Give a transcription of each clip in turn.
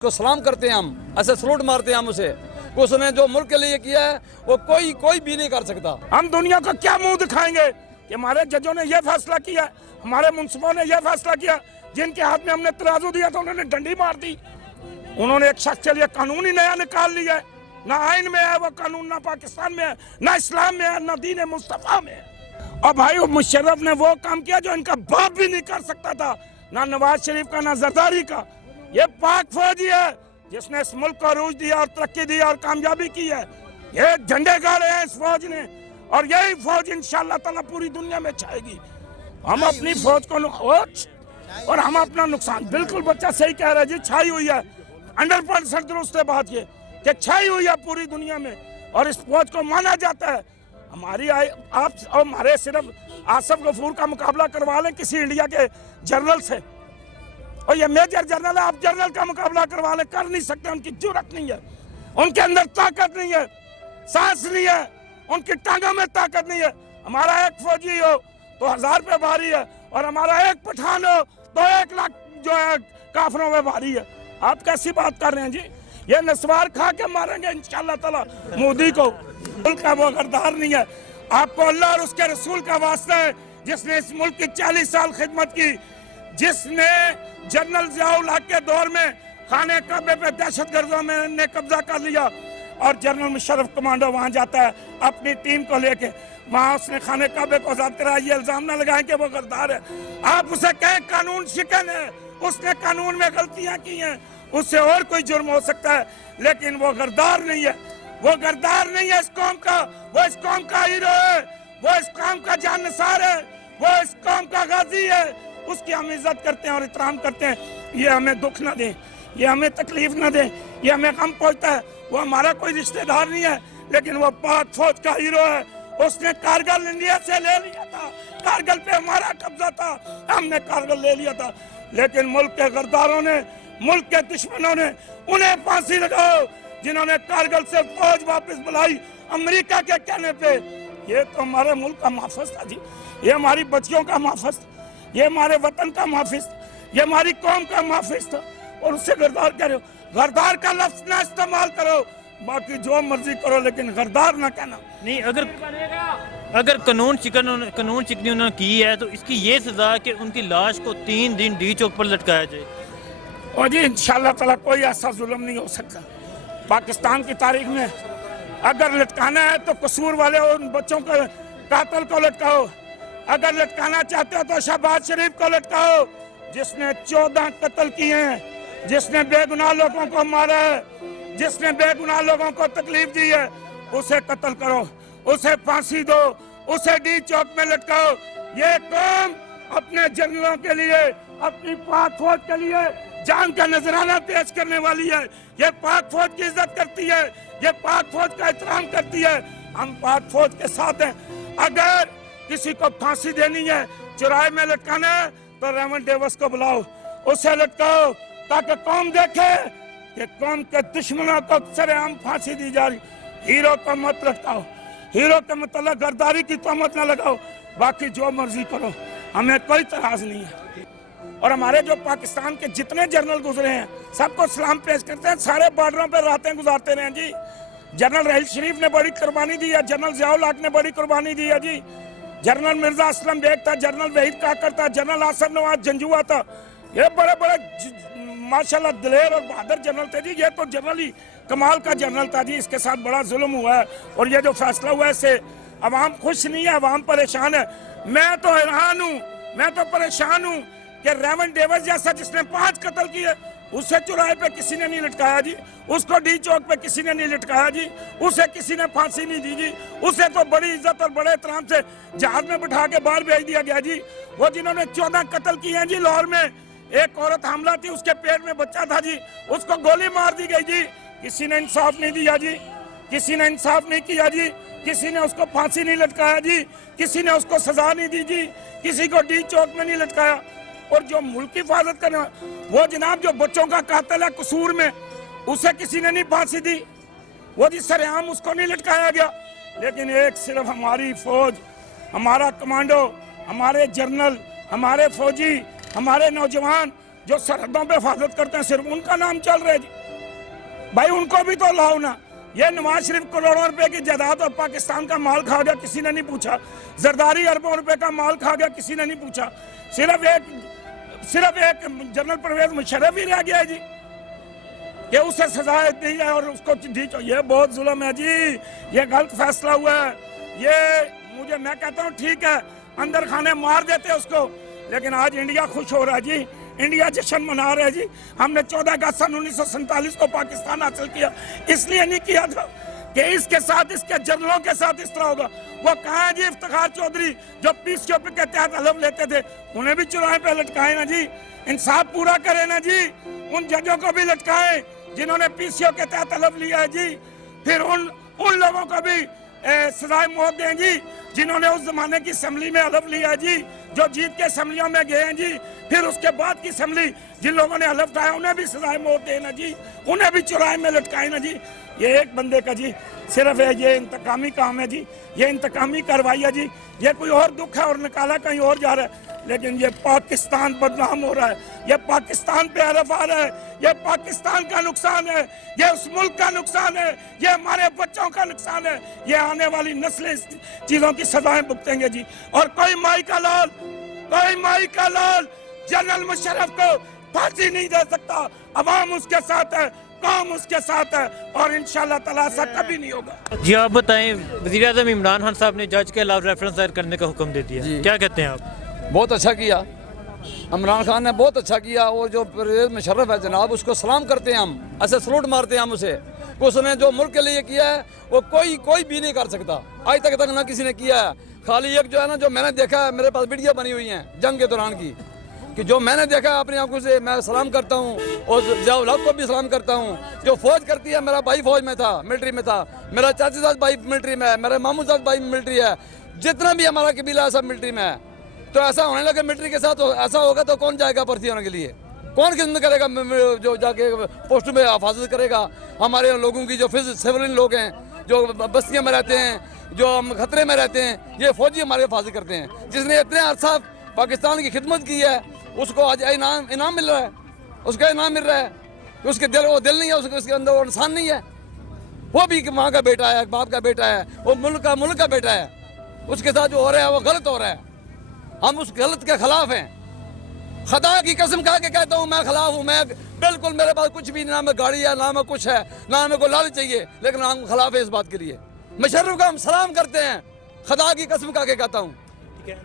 को सलाम करते हैं, हम ऐसे सलूट मारते हैं हम उसे। उसने जो मुल्क के लिए किया है वो कोई भी नहीं कर सकता। हम दुनिया को क्या मुंह दिखाएंगे कि हमारे जजों ने यह फैसला किया, हमारे मुंसिफों ने यह फैसला किया, जिनके हाथ में हमने तराजू दिया तो उन्होंने डंडी मार दी। उन्होंने एक शख्स के लिए कानून ही नया निकाल लिया है। ना आइन में है वो कानून, ना पाकिस्तान में है, ना इस्लाम में है, ना दीन मुस्तफा में है। और भाई मुशर्रफ ने वो काम किया जो इनका बाप भी नहीं कर सकता था, ना नवाज शरीफ का, ना जरदारी का। ये पाक फौजी है जिसने इस मुल्क को अरूज दिया और तरक्की दी और कामयाबी की है। ये झंडे गाड़े हैं इस फौज ने, और यही फौज इंशाअल्लाह ताला पूरी दुनिया में छाएगी। हम अपनी फौज को और हम अपना नुकसान, बिल्कुल बच्चा सही कह रहा है जी, छाई हुई है। 100% दुरुस्त है बात ये कि छाई हुई है पूरी दुनिया में, और इस फौज को माना जाता है। हमारी आप और हमारे सिर्फ आसिफ गफूर का मुकाबला करवा लें किसी इंडिया के जनरल से, और ये मेजर जनरल है, आप जनरल का मुकाबला करवा लें, कर नहीं सकते। उनकी जुर्रत नहीं है, उनके अंदर ताकत नहीं है, सांस नहीं है, उनकी टांगों में ताकत नहीं है। हमारा एक फौजी हो तो 1000 पे भारी है, और हमारा एक पठान हो तो 1 लाख जो है काफरों में भारी है। आप कैसी बात कर रहे हैं जी? ये नस्वार खा के मारेंगे इंशाअल्लाह ताला मोदी को। मुल्क का वो गद्दार नहीं है। आपको अल्लाह और उसके रसूल का वास्ता है जिसने इस मुल्क की 40 साल खिदमत की, जिसने जनरल जियाउल हक के दौर में खाने काबे पे दहशतगर्दों में ने कब्जा कर लिया, और जनरल मुशर्रफ कमांडो वहां जाता है अपनी टीम को लेके, वहां उसने खाने काबे को आजाद कराया। ये इल्जाम ना लगाएं कि वो गद्दार है। आप उसे कहें कानून शिकन है, उसने कानून में गलतियां की हैं, उससे और कोई जुर्म हो सकता है, लेकिन वो गद्दार नहीं है। वो गद्दार नहीं है इस कौम का, वो इस कौम का हीरो है, वो इस कौम का जानसार है, वो इस कौम का गाजी है। उसकी हम इज्जत करते हैं और एहतराम करते हैं। ये हमें दुख ना दे, ये हमें तकलीफ ना दे, ये हमें गम पहुंचता है। वो हमारा कोई रिश्तेदार नहीं है, लेकिन वो पाक फौज का हीरो है। उसने कारगिल इंडिया से ले लिया था, कारगिल पे हमारा कब्जा था, हमने कारगिल ले लिया था, लेकिन मुल्क के गद्दारों ने, मुल्क के दुश्मनों ने उन्हें फांसी लगाओ जिन्होंने कारगिल से फौज वापस बुलाई अमेरिका के कहने पे। ये तो हमारे मुल्क का महफूज था जी, ये हमारी बच्चियों का महफूज था, ये हमारे वतन का महफूज था, ये हमारी कौम का महफूज था, और उससे गद्दार कह रहे हो। गद्दार का लफ्ज ना इस्तेमाल करो, बाकी जो मर्जी करो, लेकिन गद्दार ना कहना। नहीं, अगर कानून चिकनी उन्होंने की है तो इसकी ये सजा कि उनकी लाश को 3 दिन डी चौक पर लटकाया जाए। और जी इंशाअल्लाह ताला कोई ऐसा जुल्म नहीं हो सकता पाकिस्तान की तारीख में। अगर लटकाना है तो कसूर वाले उन बच्चों को, कातिल को लटकाओ। अगर लटकाना चाहते हो तो शहबाज शरीफ को लटकाओ, जिसने 14 कत्ल किए हैं, जिसने बेगुनाह लोगों को मारा है, जिसने बेगुनाह लोगों को तकलीफ दी है, उसे कत्ल करो, उसे फांसी दो, उसे डी चौक में लटकाओ। ये कौम अपने जनरलों के लिए, अपनी पाक फौज के लिए जान का नजराना पेश करने वाली है। ये पाक फौज की इज्जत करती है, ये पाक फौज का एहतराम करती है। हम पाक फौज के साथ हैं। अगर किसी को फांसी देनी है, चौराहे में लटकाना है, तो रेमन डेविस को बुलाओ, उसे लटकाओ, ताकि कौम देखे कि कौम के दुश्मनों को सरेआम फांसी दी जा रही। हीरो को मत लटकाओ, हीरो के मतलब गद्दारी की तहमत न लगाओ। बाकी जो मर्जी करो, हमें कोई तराज नहीं है। और हमारे जो पाकिस्तान के जितने जनरल गुजरे हैं सबको सलाम पेश करते हैं। सारे बॉर्डरों पर रातें गुजारते रहे जी। जनरल रहील शरीफ ने बड़ी कुर्बानी दी है, जनरल जियाउल हक ने बड़ी कुर्बानी दी है जी। जनरल मिर्जा असलम बेग था, जनरल वहीद काकर था, जनरल आसिफ नवाज जंजुआ था। ये बड़े बड़े माशाल्लाह दिलेर और बहादुर जनरल थे जी। ये तो जनरल ही कमाल का जनरल था जी। इसके साथ बड़ा जुल्म हुआ है, और ये जो फैसला हुआ है इससे अवाम खुश नहीं है, अवाम परेशान है। मैं तो हैरान हूँ, मैं तो परेशान हूँ कि रेमन डेविस जैसा जिसने 5 कत्ल किए, उसे चौराहे पे किसी ने नहीं लटकाया जी, उसको डी चौक पे किसी ने नहीं लटकाया जी, उसे किसी ने फांसी नहीं दी जी। उसे तो बड़ी इज्जत और बड़े एहतराम से जहाज में बिठा के बाहर भेज दिया गया जी। वो जिन्होंने 14 कत्ल किए हैं जी, लाहौर में एक औरत हमला थी, उसके पेट में बच्चा था जी, उसको गोली मार दी गई जी। किसी ने इंसाफ नहीं दिया जी, किसी ने इंसाफ नहीं किया जी, किसी ने उसको फांसी नहीं लटकाया जी, किसी ने उसको सजा नहीं दी जी, किसी को डी चौक में नहीं लटकाया। और जो मुल्क की हिफाजत करने, वो जनाब जो बच्चों का कातिल है कसूर में, उसे किसी ने नहीं फांसी दी, वो जी सरेआम उसको नहीं लटकाया गया। लेकिन एक सिर्फ हमारी फौज, हमारा कमांडो, हमारे जनरल, हमारे फौजी, हमारे नौजवान जो सरहदों पे हिफाजत करते हैं सिर्फ उनका नाम चल रहा है जी। भाई उनको भी तो लाओ ना। ये नवाज शरीफ करोड़ों रुपए की जायदाद और पाकिस्तान का माल खा गया, किसी ने नहीं पूछा। जरदारी अरबों रुपए का माल खा गया, किसी ने नहीं पूछा। सिर्फ एक जनरल परवेज मुशर्रफ ही रह गया है जी कि उसे सजा दी है और उसको दी। ये बहुत जुल्म है जी, ये गलत फैसला हुआ है। ये मैं कहता हूँ ठीक है, अंदर खाने मार देते उसको, लेकिन आज इंडिया खुश हो रहा है जी, इंडिया जश्न मना रहा है जी। हमने 14 अगस्त सन 1947 को पाकिस्तान हासिल किया, इसलिए नहीं किया था कि इसके साथ, इसके जनरलों के साथ इस तरह होगा। वो कहाँ है जी इफ्तिखार चौधरी जो पीसीओपी के तहत हलफ लेते थे, उन्हें भी चुराहे पे लटकाए ना जी। इंसाफ पूरा करे ना जी, उन जजों को भी लटकाए जिन्होंने पीसीओ के तहत हलफ लिया है जी। फिर उन लोगों को भी सजाए मौत दें जी जिन्होंने उस जमाने की असेंबली में हलफ लिया है जी, जो जीत के असेंबलियों में गए हैं जी। फिर उसके बाद की असेंबली जिन लोगों ने हलफ उठाया उन्हें भी सजाए मौत देना जी, उन्हें भी चुराहे में लटकाए ना जी। ये एक बंदे का जी सिर्फ है, ये इंतकामी काम है जी, ये इंतकामी कार्रवाई है जी। ये कोई और दुख है और निकाला कहीं और जा रहा है, लेकिन ये पाकिस्तान बदनाम हो रहा है, ये पाकिस्तान पे हरफ आ रहा है, ये पाकिस्तान का नुकसान है, ये उस मुल्क का नुकसान है, ये हमारे बच्चों का नुकसान है। ये आने वाली नस्लें इस चीजों की सजाएं भुगतेंगे जी। और कोई माई का लाल जनरल मुशर्रफ को फांसी नहीं दे सकता। अवाम उसके साथ है, कौम उसके साथ है, और इंशाल्लाह ताला ऐसा कभी नहीं होगा। जी आप बताएं, वज़ीर आज़म इमरान खान साहब ने जज के खिलाफ रेफरेंस दायर करने का हुक्म दे दिया, क्या कहते हैं आप? बहुत अच्छा किया इमरान खान ने, बहुत अच्छा किया। और जो परवेज मुशर्रफ है जनाब, उसको सलाम करते हैं हम, ऐसे सलूट मारते हैं हम उसे। उसने जो मुल्क के लिए किया है वो कोई भी नहीं कर सकता, आज तक ना किसी ने किया है। खाली एक जो है ना, जो मैंने देखा है, मेरे पास वीडियो बनी हुई है जंग के दौरान की, कि जो मैंने देखा अपनी आंखों से, मैं सलाम करता हूँ और जवाब को भी सलाम करता हूँ। जो फौज करती है, मेरा भाई फौज में था, मिलिट्री में था, मेरा चाचा साहब भाई मिलिट्री में है, मेरे मामू साहब भाई मिलिट्री है, जितना भी हमारा कबीला है सब मिलिट्री में है। तो ऐसा होने लगे मिलिट्री के साथ, ऐसा होगा तो कौन जाएगा भर्ती होने के लिए? कौन खिदमत करेगा जो जाके पोस्ट में हिफाजत करेगा हमारे लोगों की, जो सिविलियन लोग हैं, जो बस्तियों में रहते हैं, जो खतरे में रहते हैं, ये फौजी हमारे हिफाजत करते हैं। जिसने इतने अरसा पाकिस्तान की खिदमत की है, उसको आज इनाम मिल रहा है, उसका इनाम मिल रहा है। उसके वो दिल नहीं है, उसके अंदर वो इंसान नहीं है। वो भी माँ का बेटा है, बाप का बेटा है, वो मुल्क का बेटा है। उसके साथ जो हो रहा है वो गलत हो रहा है, हम उस गलत के खिलाफ हैं। खुदा की कसम खा के कहता हूँ, मैं खिलाफ हूँ। मैं बिल्कुल, मेरे पास कुछ भी ना, मैं गाड़ी है ना, मैं कुछ है ना, मेरे को लालच चाहिए, लेकिन हम खिलाफ है इस बात के लिए। मुशर्रफ का हम सलाम करते हैं, खुदा की कसम खा के कहता हूँ।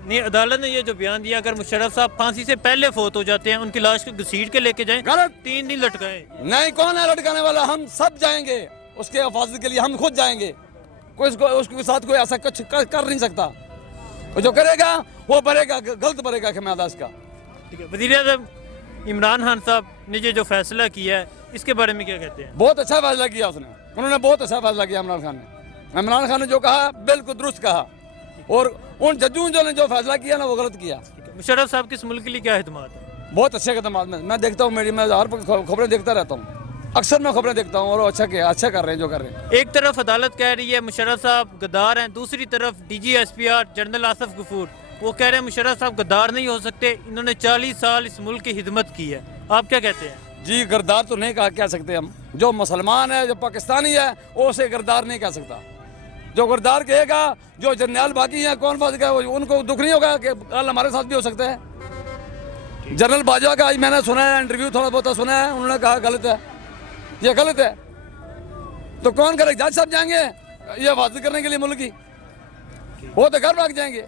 नहीं, अदालत ने ये जो बयान दिया, अगर मुशर्रफ साहब फांसी से पहले फौत हो जाते हैं, उनकी लाश को घसीट के लेके जाएं, गलत। 3 दिन लटकाएं। नहीं, कौन है लटकाने वाला? हम सब जाएंगे उसके हिफाजत के लिए, हम खुद जाएंगे। कोई उसके साथ कोई ऐसा कुछ कर नहीं सकता। जो करेगा वो भरेगा, गलत भरेगा खमियाजा इसका। ठीक है, वज़ीर आज़म इमरान खान साहब ने जो फैसला किया है, इसके बारे में क्या कहते हैं? बहुत अच्छा फैसला किया उसने, उन्होंने बहुत अच्छा फैसला किया। इमरान खान ने जो कहा बिल्कुल दुरुस्त कहा, और उन जजों जो ने जो फैसला किया ना वो गलत किया। मुशर्रफ साहब किस मुल्क के लिए क्या हिदमात है? बहुत अच्छे खदमात में मैं देखता हूँ, मैं हर खबरें देखता रहता हूँ, अक्सर मैं खबरें देखता हूँ, और अच्छा कर रहे हैं जो कर रहे हैं। एक तरफ अदालत कह रही है मुशर्रफ साहब गद्दार हैं, दूसरी तरफ DGSPR जनरल आसिफ गफूर वो कह रहे हैं मुशर्रफ साहब गद्दार नहीं हो सकते, इन्होंने 40 साल इस मुल्क की खिदमत की है। आप क्या कहते हैं? जी, गद्दार तो नहीं कह सकते हम। जो मुसलमान है, जो पाकिस्तानी है, वो उसे गद्दार नहीं कह सकता। जो गद्दार कहेगा, जो जर्नल बाकी हैं, कौन फंस गया, उनको दुख नहीं होगा कि कल हमारे साथ भी हो सकता है। जनरल बाजवा का आज मैंने सुना है, इंटरव्यू थोड़ा बहुत सुना है, उन्होंने कहा गलत है, ये गलत है। तो कौन करे? जज साहब जाएंगे ये हिफाजत करने के लिए मुल्क की, वो तो घर भाग जाएंगे।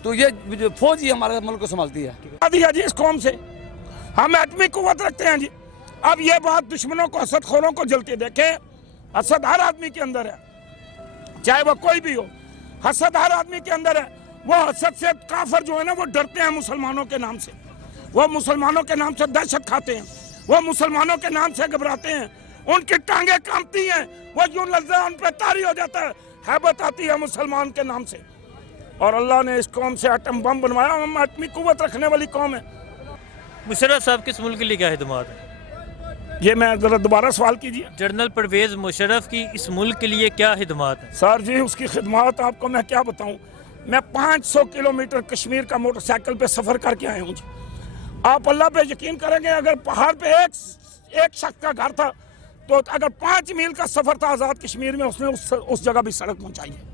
तो ये फौज ही हमारे मुल्क को संभालती है। दिया जी इस कौम से हम एटमी कुव्वत रखते हैं जी। अब ये बात दुश्मनों को, हसदखोरों को जलते देखे। हसद हर आदमी के अंदर है, चाहे वो कोई भी हो, हसद हर आदमी के अंदर है। वो हसद से काफिर जो है ना, वो डरते हैं मुसलमानों के नाम से, वो मुसलमानों के नाम से दहशत खाते हैं, वो मुसलमानों के नाम से घबराते हैं, उनकी टांगे कांपती हैं, वो यूं लफ्ज़ उन पर तारी हो जाता है, हैबत आती है मुसलमान के नाम से। और अल्लाह ने इस कौम से एटम बम बनवाया, हम एटमी कुव्वत रखने वाली कौम है। मुशर्रफ साहब किस मुल्क के लिए क्या हिदमात है? ये मैं जरा दोबारा सवाल कीजिए। जनरल परवेज मुशर्रफ की इस मुल्क के लिए क्या हिदमात है? सर जी, उसकी खिदमत आपको मैं क्या बताऊं। मैं 500 किलोमीटर कश्मीर का मोटरसाइकिल पे सफ़र करके आया हूँ जी। आप अल्लाह पे यकीन करेंगे, अगर पहाड़ पे एक शख्स का घर था तो अगर 5 मील का सफर था आजाद कश्मीर में, उसने उस जगह भी सड़क पहुंचाई है।